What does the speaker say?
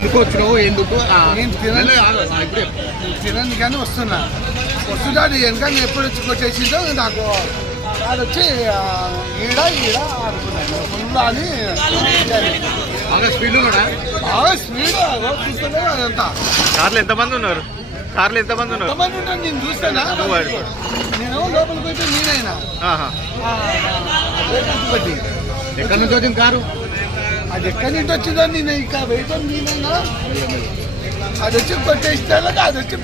ఎందుకు వచ్చినావు? ఎందుకు నేను తినని కానీ వస్తున్నా వస్తున్నాడు వెనక ఎప్పుడు వచ్చి కొట్టేసిందో నాకు ఆడొచ్చి ఈడ ఆడుకున్నాను ఫుల్ అని బాగా స్పీడ్ కూడా బాగా స్పీడ్ చూస్తలే అదంతా. కార్లు ఎంతమంది ఉన్నారు? ఎంతమంది ఉంటాను నేను చూస్తానా. నేను లోపలికి పోతే నేనైనా బట్టి ఎక్కడి నుంచి వచ్చింది కారు? అది ఎక్కడి నుంచి వచ్చిందో నేను ఇక వెయిట్ నేనైనా అది వచ్చి కొట్టేస్తే అది వచ్చి